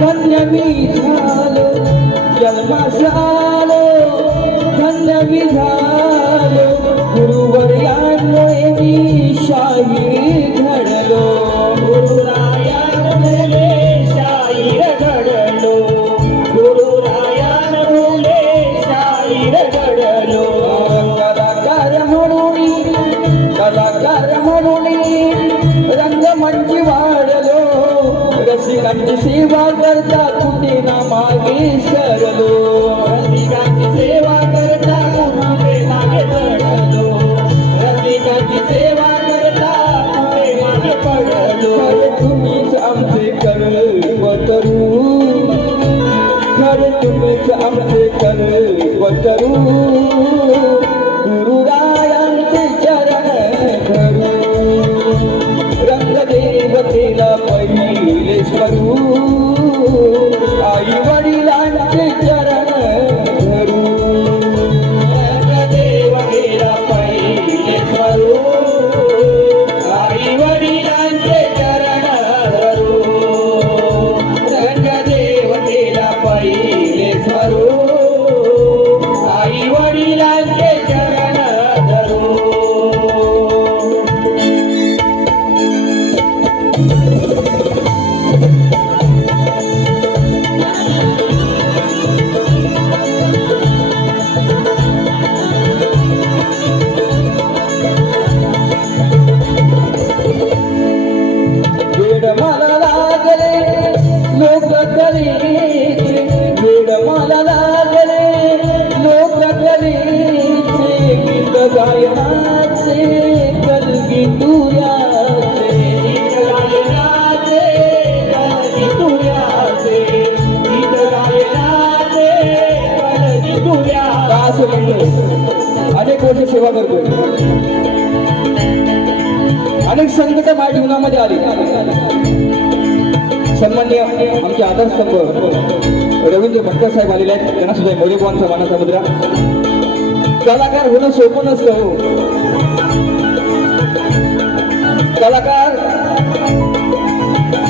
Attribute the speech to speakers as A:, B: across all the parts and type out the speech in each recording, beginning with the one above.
A: धन्य मी झालो. जन्मास आलो धन्य मी झालो गुरुवर्यामुळे मी शाही घड हरिकांची सेवा करता कुठे ना मागे सरलो.
B: हरिकांची सेवा करता कुठे मागे पडलो हरिकांची सेवा करता कुठे मागे पडलो.
A: खरे तुम्हीच आमचे कर्म करू खर तुम्हीच आमचे कर्म करू कलगी तुयाचे
B: कलगी कलगी
A: असं अनेक वर्ष सेवा करतोय. अनेक संकट माझ्या जीवनामध्ये आली. सन्मान्य आमचे आदर्शस्तंभ रवींद्र भटकर साहेब आलेले आहेत. त्यांना सुद्धा मोरेबावांचा मानाचा मुद्रा. कलाकार होणं सोपं नसतं हो. कलाकार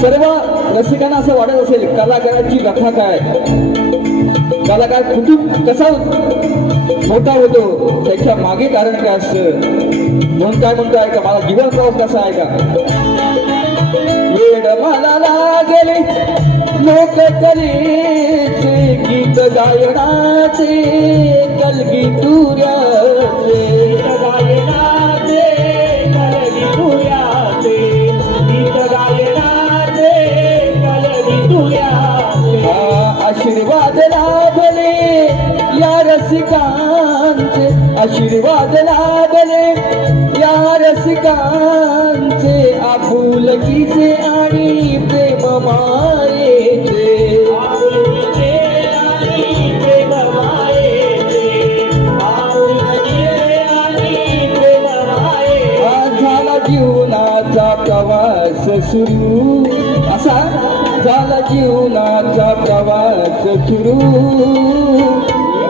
A: सर्व रसिकांना असं वाटत असेल कलाकाराची कथा काय? कलाकार कुठून कसा मोठा होतो त्याच्यामागे कारण काय असतं? म्हणून काय म्हणतो आहे का मला जीवन प्रवास कसा आहे का? वेड मला लागेल. लोक कलेचे गीत गायनाचे कलगी तुऱ्याचे
B: गायनाचे कलगी तुऱ्याचे गीत गायनाचे कलगी तुऱ्याचे
A: आशीर्वाद लाभले या रसिकांचे आशीर्वाद लाभले. या रसिकांचे आपुलकीचे आणि प्रेम मायेचे झाला जीवनाचा प्रवास सुरू. असा झाला जीवनाचा प्रवास सुरू.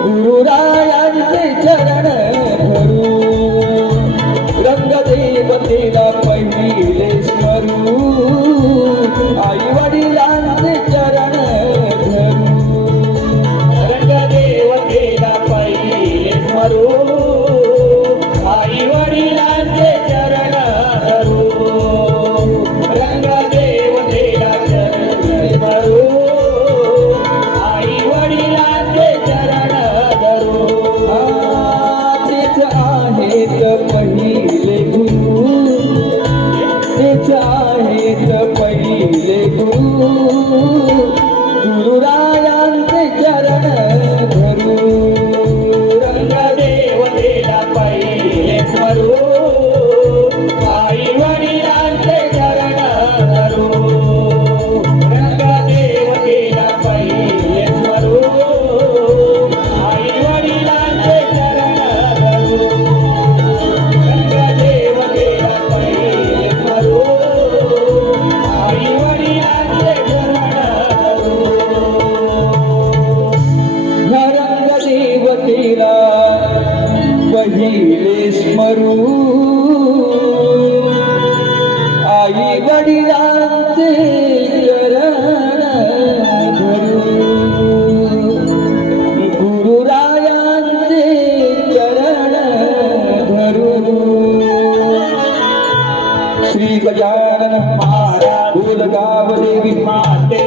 A: ஊராய் அடித்து சரண মিলে তুমি गजानन बोल गाव देवी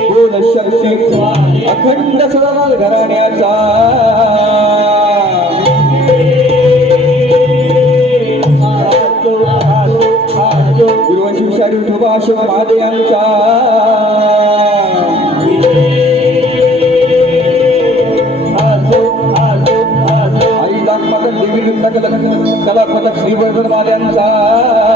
A: बोल शक्ती अखंड सदालाल घराण्याचा. गुरुवशिवशारी सुभाष महादेवांचा. कला पदक श्रीवर्धन वाल्यांचा